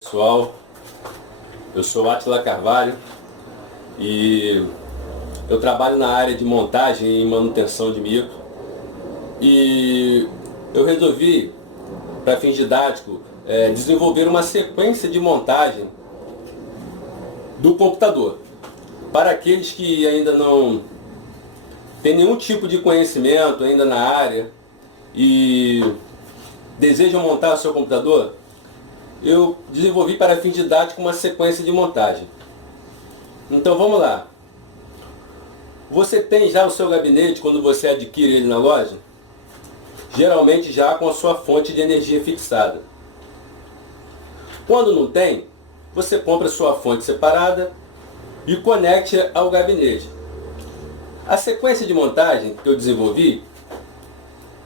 Pessoal, eu sou Átila Carvalho e eu trabalho na área de montagem e manutenção de micro e eu resolvi, para fins didáticos, desenvolver uma sequência de montagem do computador para aqueles que ainda não têm nenhum tipo de conhecimento ainda na área e desejam montar o seu computador. Eu desenvolvi para fins didáticos uma sequência de montagem. Então vamos lá. Você tem já o seu gabinete quando você adquire ele na loja? Geralmente já com a sua fonte de energia fixada. Quando não tem, você compra a sua fonte separada e conecte ao gabinete. A sequência de montagem que eu desenvolvi,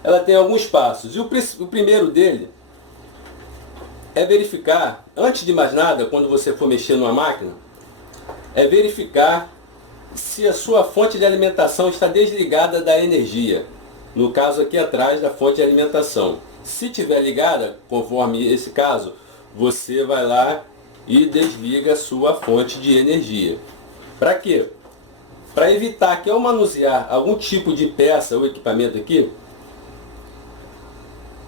ela tem alguns passos. E o primeiro dele é verificar, antes de mais nada, quando você for mexer numa máquina, é verificar se a sua fonte de alimentação está desligada da energia. No caso aqui atrás da fonte de alimentação. Se estiver ligada, conforme esse caso, você vai lá e desliga a sua fonte de energia. Para quê? Para evitar que ao manusear algum tipo de peça ou equipamento aqui,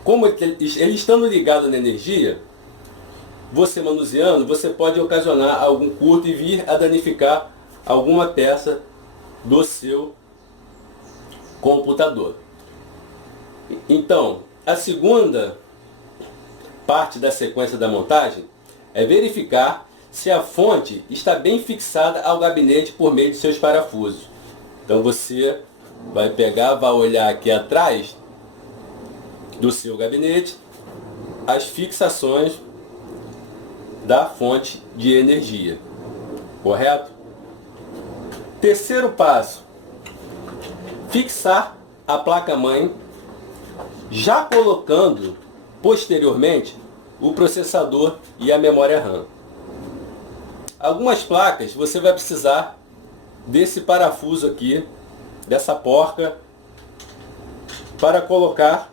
como ele estando ligado na energia, você manuseando, você pode ocasionar algum curto e vir a danificar alguma peça do seu computador. Então, a segunda parte da sequência da montagem é verificar se a fonte está bem fixada ao gabinete por meio de seus parafusos. Então você vai pegar, vai olhar aqui atrás do seu gabinete as fixações da fonte de energia, correto? Terceiro passo, fixar a placa-mãe, já colocando posteriormente o processador e a memória RAM. Algumas placas você vai precisar desse parafuso aqui, dessa porca, para colocar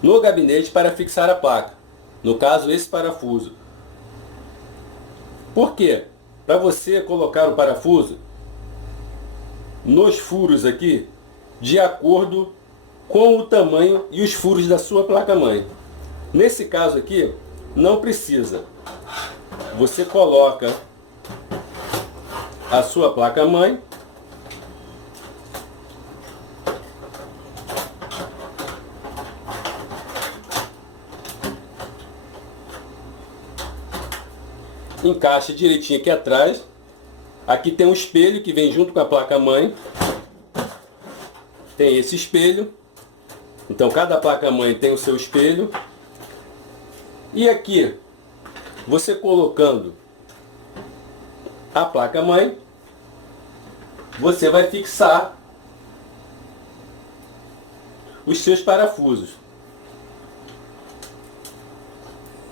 no gabinete para fixar a placa. No caso, esse parafuso. Por quê? Para você colocar o parafuso nos furos aqui, de acordo com o tamanho e os furos da sua placa-mãe. Nesse caso aqui, não precisa. Você coloca a sua placa-mãe encaixa direitinho aqui atrás. Aqui tem um espelho que vem junto com a placa-mãe. Tem esse espelho. Então cada placa-mãe tem o seu espelho. E aqui, você colocando a placa-mãe, você vai fixar os seus parafusos.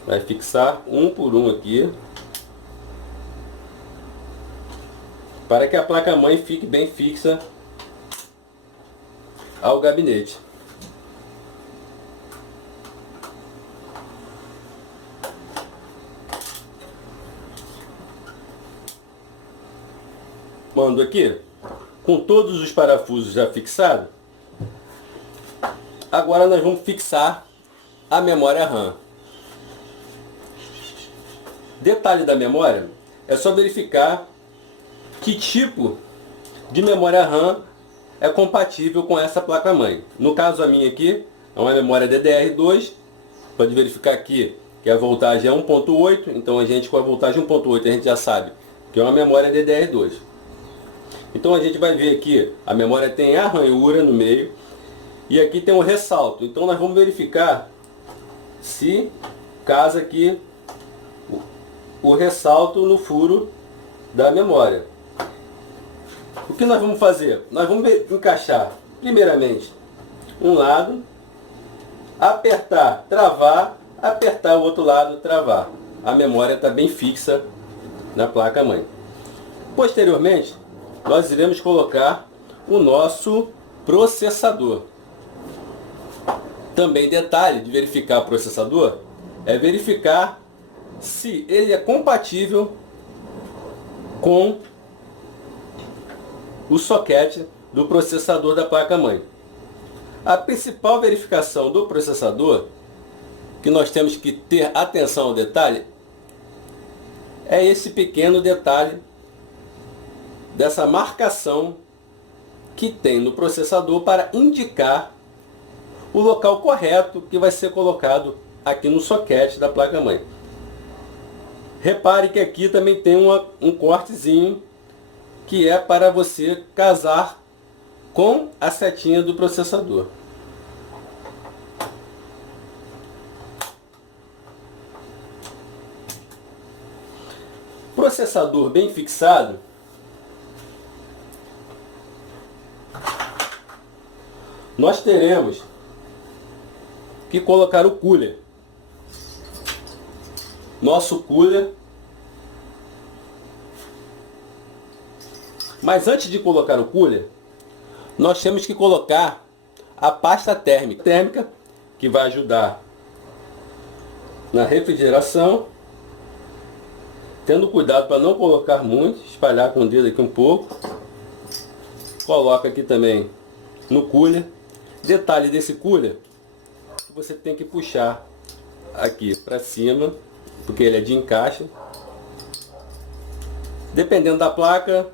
Vai fixar um por um aqui, para que a placa-mãe fique bem fixa ao gabinete. Mando aqui, com todos os parafusos já fixados. Agora nós vamos fixar a memória RAM. Detalhe da memória, é só verificar que tipo de memória RAM é compatível com essa placa-mãe. No caso a minha aqui é uma memória DDR2. Pode verificar aqui que a voltagem é 1.8, então a gente com a voltagem 1.8 a gente já sabe que é uma memória DDR2. Então a gente vai ver aqui, a memória tem a ranhura no meio e aqui tem um ressalto. Então nós vamos verificar se casa aqui o ressalto no furo da memória. O que nós vamos fazer? Nós vamos encaixar, primeiramente, um lado, apertar, travar, apertar o outro lado, travar. A memória está bem fixa na placa-mãe. Posteriormente, nós iremos colocar o nosso processador. Também detalhe de verificar o processador é verificar se ele é compatível com o socket do processador da placa-mãe. A principal verificação do processador, que nós temos que ter atenção ao detalhe, é esse pequeno detalhe dessa marcação que tem no processador para indicar o local correto que vai ser colocado aqui no socket da placa-mãe. Repare que aqui também tem um cortezinho que é para você casar com a setinha do processador. Processador bem fixado, nós teremos que colocar o cooler. Nosso cooler. Mas antes de colocar o cooler, nós temos que colocar a pasta térmica, que vai ajudar na refrigeração, tendo cuidado para não colocar muito, espalhar com o dedo aqui um pouco. Coloca aqui também no cooler. Detalhe desse cooler, você tem que puxar aqui para cima, porque ele é de encaixe. Dependendo da placa,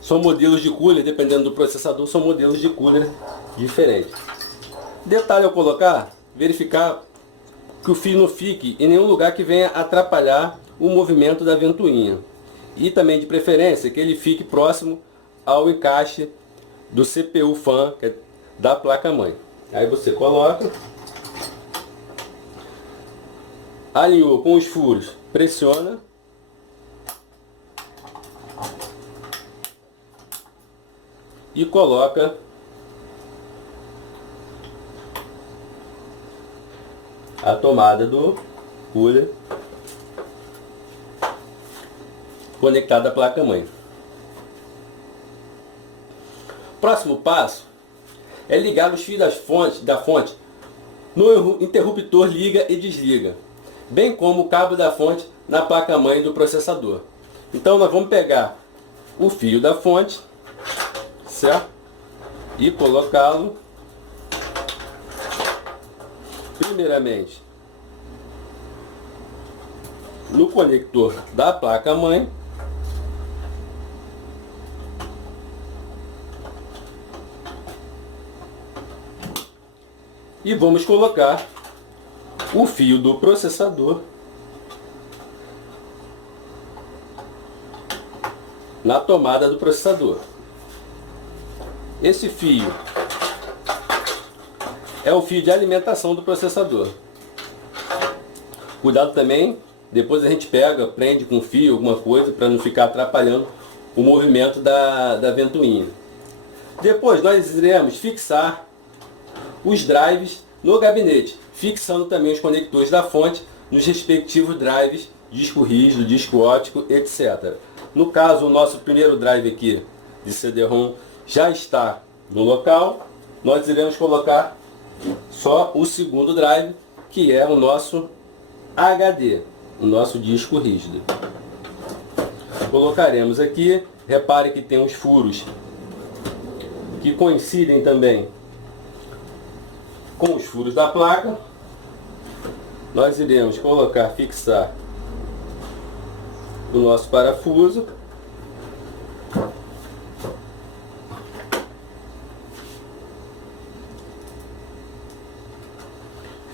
são modelos de cooler, dependendo do processador, são modelos de cooler diferentes. Detalhe ao colocar, verificar que o fio não fique em nenhum lugar que venha atrapalhar o movimento da ventoinha. E também, de preferência, que ele fique próximo ao encaixe do CPU fan, que é da placa-mãe. Aí você coloca, alinhou com os furos, pressiona, e coloca a tomada do cooler conectada à placa-mãe. Próximo passo é ligar os fios da fonte no interruptor liga e desliga, bem como o cabo da fonte na placa-mãe do processador. Então nós vamos pegar o fio da fonte, certo? E colocá-lo primeiramente no conector da placa-mãe, e vamos colocar o fio do processador na tomada do processador. Esse fio é o fio de alimentação do processador. Cuidado também, depois a gente pega, prende com fio, alguma coisa, para não ficar atrapalhando o movimento da ventoinha. Depois nós iremos fixar os drives no gabinete, fixando também os conectores da fonte nos respectivos drives, disco rígido, disco óptico, etc. No caso, o nosso primeiro drive aqui de CD-ROM já está no local. Nós iremos colocar só o segundo drive, que é o nosso HD, o nosso disco rígido. Colocaremos aqui, repare que tem os furos que coincidem também com os furos da placa. Nós iremos colocar, fixar o nosso parafuso.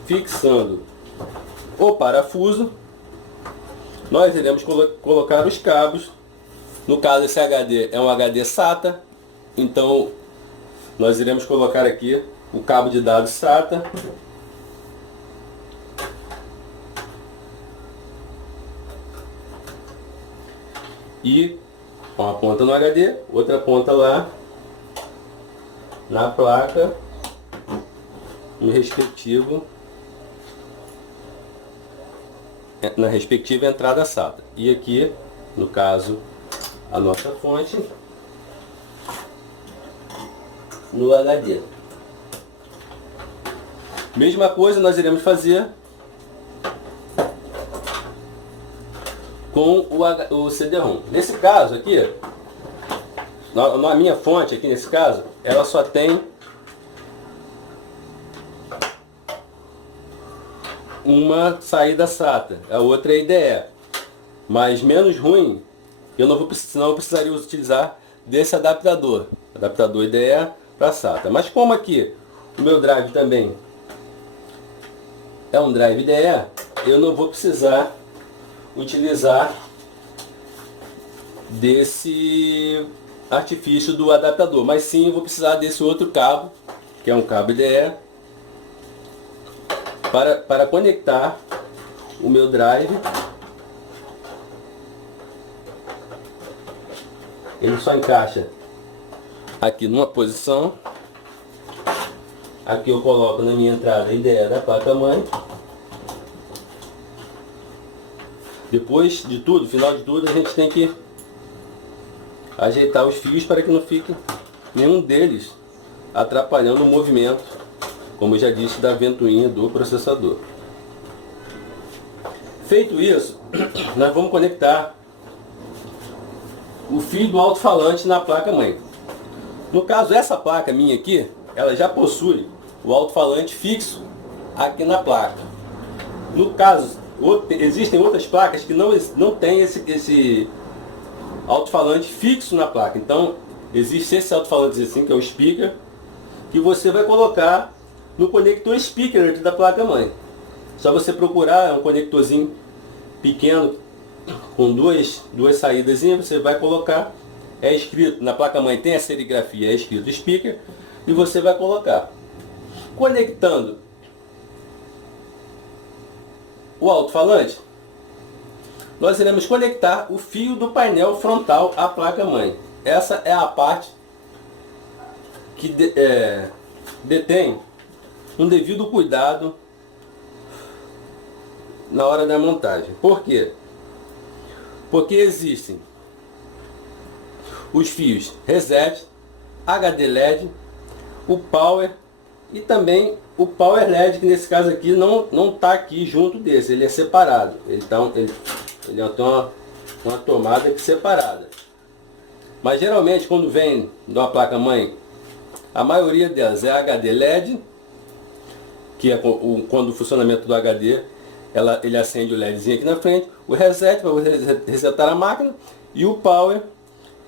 Fixando o parafuso, nós iremos colocar os cabos. No caso, esse HD é um HD SATA, então nós iremos colocar aqui o cabo de dados SATA. E uma ponta no HD, outra ponta lá na placa, no respectivo, na respectiva entrada SATA. E aqui, no caso, a nossa fonte no HD. Mesma coisa nós iremos fazer com o CD-ROM. Nesse caso aqui, na minha fonte aqui nesse caso, ela só tem uma saída SATA, a outra é IDE, mas menos ruim, senão eu precisaria utilizar desse adaptador IDE para SATA. Mas como aqui o meu drive também é um drive IDE, eu não vou precisar utilizar desse artifício do adaptador, mas sim vou precisar desse outro cabo, que é um cabo IDE, para conectar o meu drive. Ele só encaixa aqui numa posição. Aqui eu coloco na minha entrada a IDE da placa-mãe. Depois de tudo, final de tudo, a gente tem que ajeitar os fios para que não fique nenhum deles atrapalhando o movimento, como eu já disse, da ventoinha do processador. Feito isso, nós vamos conectar o fio do alto-falante na placa-mãe. No caso, essa placa minha aqui, ela já possui o alto-falante fixo aqui na placa. No caso, existem outras placas que não tem esse alto-falante fixo na placa. Então, existe esse alto-falante assim, que é o speaker, que você vai colocar no conector speaker aqui da placa-mãe. Só você procurar, é um conectorzinho pequeno, com duas saídas, você vai colocar, é escrito, na placa-mãe tem a serigrafia, é escrito speaker, e você vai colocar. Conectando o alto-falante, nós iremos conectar o fio do painel frontal à placa-mãe. Essa é a parte que detém um devido cuidado na hora da montagem. Por quê? Porque existem os fios reset, HD LED, o power e também o power LED, que nesse caso aqui não está aqui junto desse, ele é separado. Ele tem uma tomada aqui separada. Mas geralmente quando vem de uma placa-mãe, a maioria delas é HD LED, que é quando o funcionamento do HD, ele acende o LEDzinho aqui na frente, o reset para você resetar a máquina, e o power,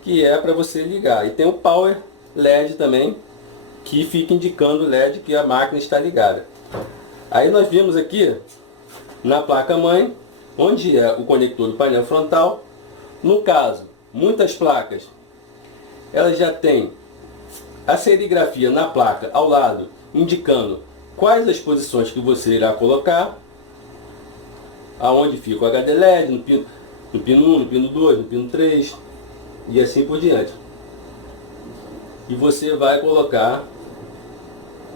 que é para você ligar. E tem o power LED também, que fica indicando o LED que a máquina está ligada. Aí nós vimos aqui na placa-mãe, onde é o conector do painel frontal. No caso, muitas placas, elas já têm a serigrafia na placa ao lado, indicando quais as posições que você irá colocar, aonde fica o HD LED, no pino 1, no pino 2, no pino 3 e assim por diante. E você vai colocar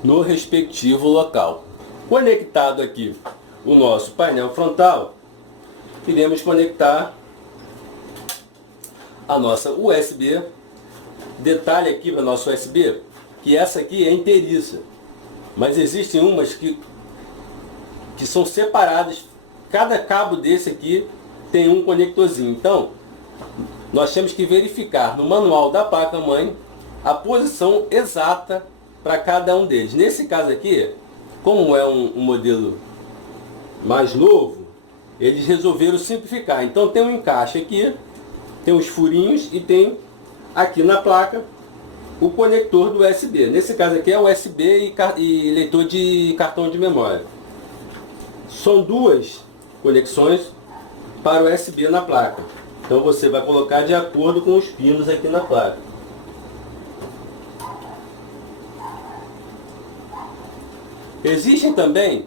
no respectivo local. Conectado aqui o nosso painel frontal, iremos conectar a nossa USB. Detalhe aqui para nosso USB, que essa aqui é inteiriça, mas existem umas que são separadas. Cada cabo desse aqui tem um conectorzinho. Então, nós temos que verificar no manual da placa-mãe a posição exata para cada um deles. Nesse caso aqui, como é um modelo mais novo, eles resolveram simplificar. Então tem um encaixe aqui, tem os furinhos e tem aqui na placa o conector do USB. Nesse caso aqui é USB e leitor de cartão de memória. São duas conexões para o USB na placa. Então você vai colocar de acordo com os pinos aqui na placa. Existem também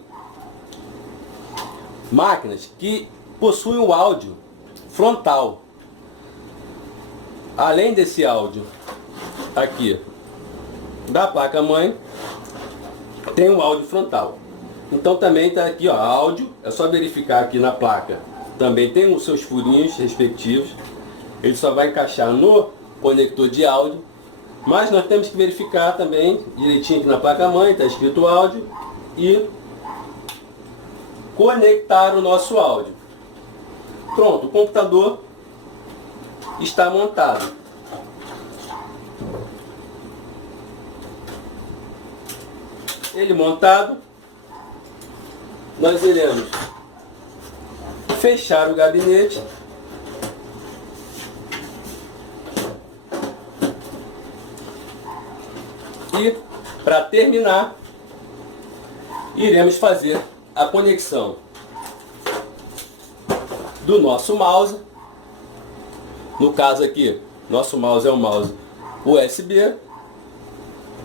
máquinas que possuem o áudio frontal. Além desse áudio aqui da placa-mãe, tem um áudio frontal. Então também está aqui, ó, áudio, é só verificar aqui na placa. Também tem os seus furinhos respectivos. Ele só vai encaixar no conector de áudio. Mas nós temos que verificar também direitinho aqui na placa-mãe, está escrito áudio, e conectar o nosso áudio. Pronto, o computador está montado. Ele montado, nós iremos fechar o gabinete e, para terminar, iremos fazer a conexão do nosso mouse. No caso aqui, nosso mouse é um mouse USB,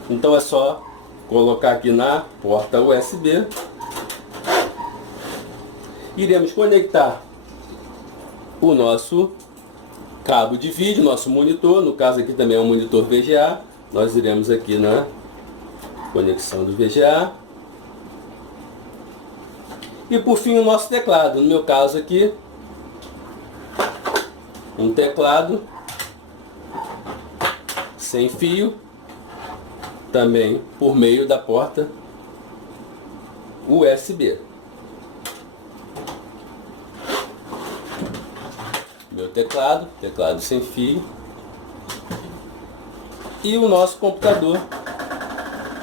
então é só colocar aqui na porta USB. Iremos conectar o nosso cabo de vídeo, nosso monitor, no caso aqui também é um monitor VGA. Nós iremos aqui na conexão do VGA. E por fim o nosso teclado, no meu caso aqui, um teclado sem fio, também por meio da porta USB. Meu teclado sem fio. E o nosso computador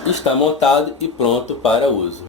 está montado e pronto para uso.